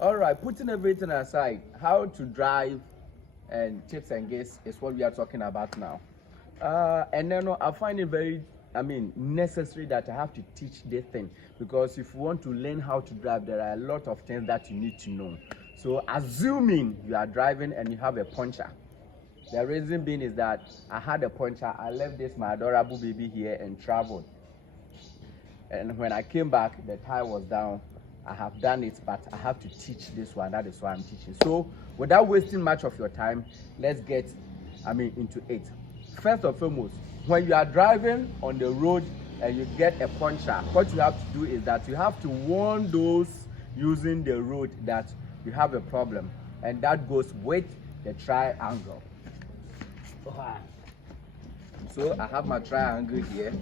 All right, putting everything aside, how to drive and tips and gifts is what we are talking about now. And then I find it very, necessary that I have to teach this thing, because if you want to learn how to drive, there are a lot of things that you need to know. So, assuming you are driving and you have a puncture, the reason being is that I had a puncture. I left this my adorable baby here and traveled. And when I came back, the tire was down. I have done it, but I have to teach this one. That is why I'm teaching. So, without wasting much of your time, let's get, into it. First and foremost, when you are driving on the road and you get a puncture, what you have to do is that you have to warn those using the road that you have a problem, and that goes with the triangle. So I have my triangle here.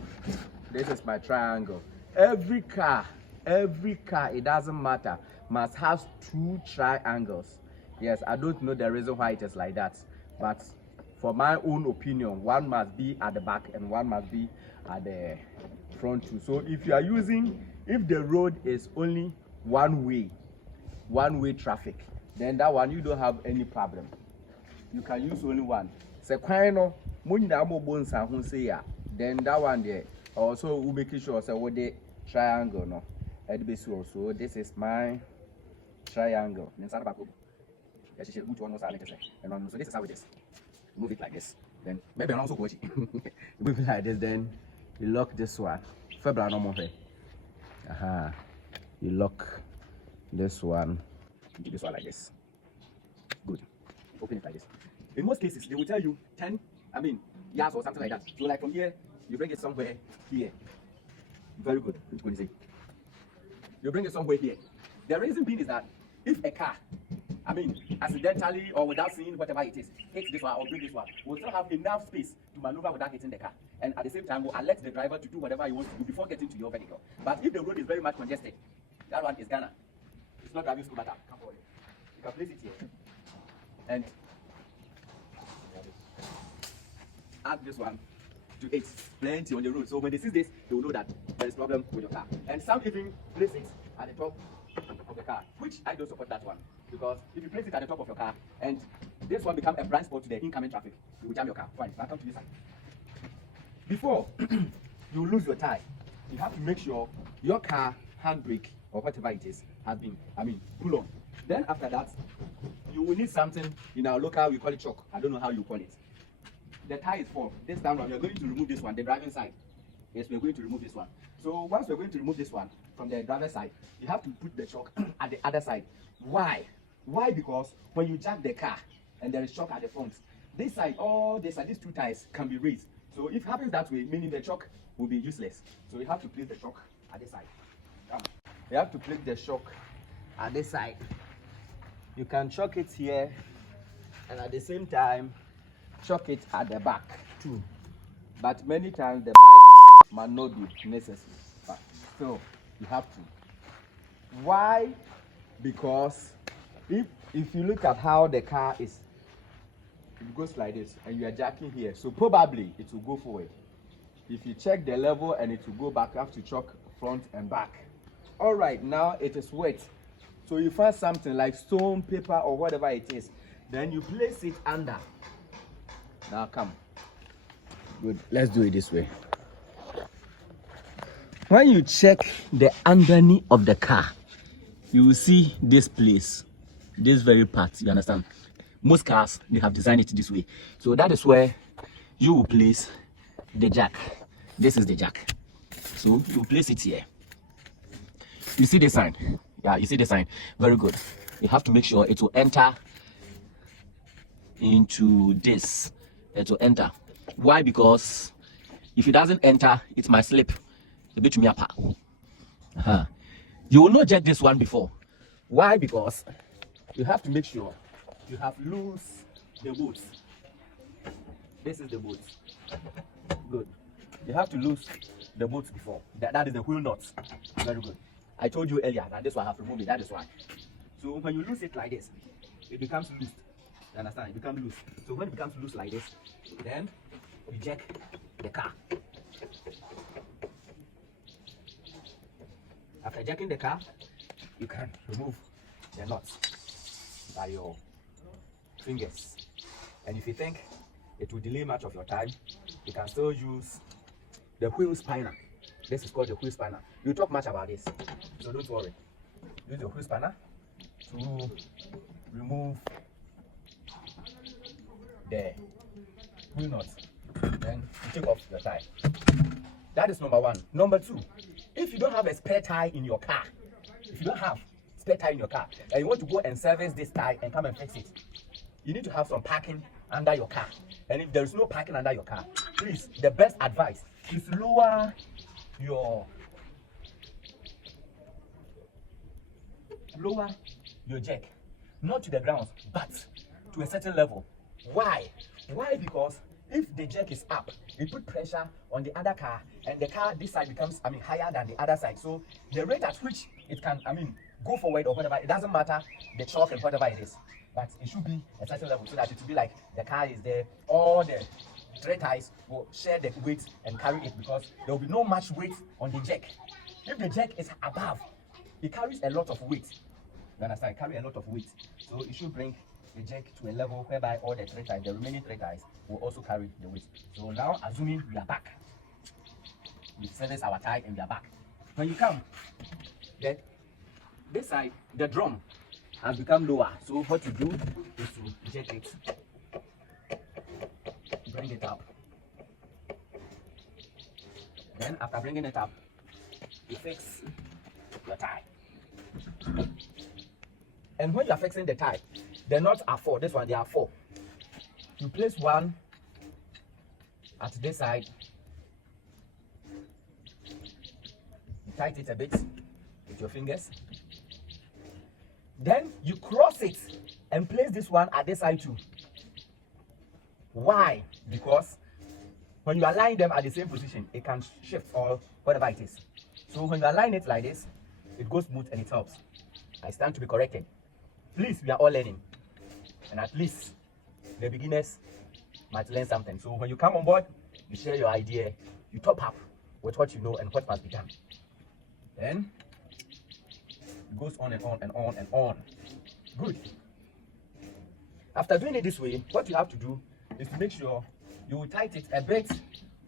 This is my triangle. Every car, it doesn't matter, must have two triangles. Yes, I don't know the reason why it is like that, but for my own opinion, one must be at the back and one must be at the front too. So if the road is only one way traffic, then that one you don't have any problem. You can use only one. Then that one there also we make sure what the triangle no. So this is my triangle. So this is how it is. Move it like this. Then maybe I'm also watching. Move it like this. Then you lock this one. You lock this one. Do this one like this. Good. Open it like this. In most cases, they will tell you 10, yards or something like that. So like from here, you bring it somewhere here. Very good. What do you say? You bring it somewhere here. The reason being is that if a car, accidentally or without seeing whatever it is, hits this one or bring this one, we'll still have enough space to maneuver without hitting the car. And at the same time, we'll alert the driver to do whatever he wants to do before getting to your vehicle. But if the road is very much congested, that one is Ghana. It's not driving school matter. Come forward. You can place it here. And add this one to it. Plenty on the road. So when they see this, they will know that there is problem with your car. And some even place it at the top of the car, which I don't support that one. Because if you place it at the top of your car and this one becomes a blind spot to the incoming traffic, you will jam your car. Fine, now come to this side. Before you lose your tie, you have to make sure your car handbrake or whatever it is has been, pull on. Then after that, you will need something. In our local, we call it chalk. I don't know how you call it. The tie is formed. This time we are going to remove this one, the driving side. Yes, we're going to remove this one. So once we're going to remove this one from the driver's side, you have to put the chalk at the other side. Why? Why? Because when you jack the car and there is chalk at the front, this side, all this side, these two ties can be raised. So if it happens that way, meaning the chalk will be useless. So you have to place the chalk at this side. You have to place the chalk at this side. You can chalk it here, and at the same time, chalk it at the back too. But many times the back might not be necessary. But still, you have to. Why? Because if you look at how the car is, it goes like this, and you are jacking here, so probably it will go forward. If you check the level and it will go back, you have to chalk front and back. All right, now it is wet. So you find something like stone, paper, or whatever it is, then you place it under. Now come. Good. Let's do it this way. When you check the underneath of the car, you will see this place, this very part. You understand? Most cars, they have designed it this way. So that is where you will place the jack. This is the jack. So you place it here. You see the sign? Yeah, you see the sign. Very good. You have to make sure it will enter into this. It will enter. Why? Because if it doesn't enter, it might slip a bit to me apart. You will not check this one before. Why? Because you have to make sure you have loose the bolts. This is the bolts. Good. You have to lose the bolts before. That is the wheel nuts. Very good. I told you earlier that this one I have removed it. That is why. So when you lose it like this, it becomes loose. You understand? It becomes loose. So when it becomes loose like this, then you jack the car. After jacking the car, you can remove the knots by your fingers. And if you think it will delay much of your time, you can still use the wheel spanner. This is called the wheel spanner. We'll talk much about this, so don't worry. Use the wheel spanner to remove the wheel nut. Then you take off the tie. That is number one. Number two, if you don't have a spare tie in your car, and you want to go and service this tie and come and fix it, you need to have some parking under your car. And if there is no parking under your car, please, the best advice is lower your jack, not to the ground, but to a certain level. Why? Because if the jack is up, it put pressure on the other car, and the car this side becomes higher than the other side. So the rate at which it can go forward or whatever, it doesn't matter the torque and whatever it is, but it should be a certain level so that it will be like the car is there. All the three tires will share the weight and carry it, because there will be no much weight on the jack. If the jack is above, it carries a lot of weight. You understand? Carry a lot of weight. So you should bring the jack to a level whereby all the remaining three tires will also carry the weight. So now, assuming we are back, we service our tie and we are back. When you come, this side, the drum has become lower. So what you do is to jack it, bring it up. Then after bringing it up, you fix your tie. And when you are fixing the tie, the knots are 4. This one, there are 4. You place one at this side. You tighten it a bit with your fingers. Then you cross it and place this one at this side too. Why? Because when you align them at the same position, it can shift or whatever it is. So when you align it like this, it goes smooth and it helps. I stand to be corrected. Please, we are all learning, and at least the beginners might learn something. So when you come on board, you share your idea, you top up with what you know and what must be done. Then it goes on and on and on and on. Good. After doing it this way, what you have to do is to make sure you will tighten it a bit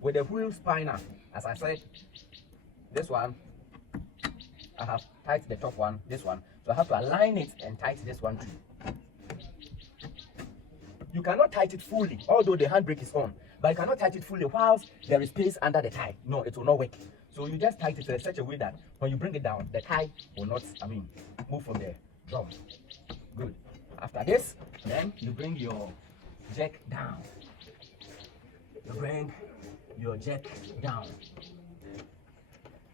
with the wheel spanner. As I said, this one, I have tightened the top one, this one. So I have to align it and tighten this one too. You cannot tighten it fully, although the handbrake is on. But you cannot tighten it fully whilst there is space under the tie. No, it will not work. So you just tighten it in such a way that when you bring it down, the tie will not, move from the drum. Good. After this, then you bring your jack down. You bring your jack down.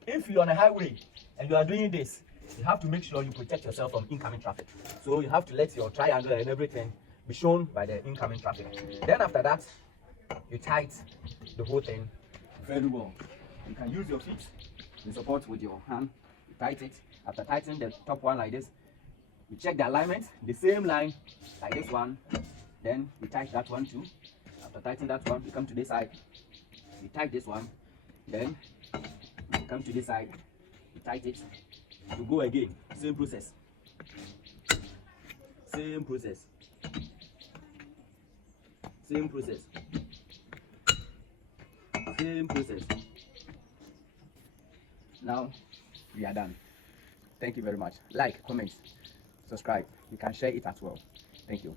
If you're on a highway and you are doing this, you have to make sure you protect yourself from incoming traffic. So you have to let your triangle and everything be shown by the incoming traffic. Then after that, you tighten the whole thing very well. You can use your feet to support with your hand. You tighten it. After tightening the top one like this, you check the alignment, the same line like this one. Then you tighten that one too. After tightening that one, you come to this side. You tighten this one. Then you come to this side. You tighten it. You go again. Same process. Same process. Same process. Same process. Now we are done. Thank you very much. Like, comment, subscribe. You can share it as well. Thank you.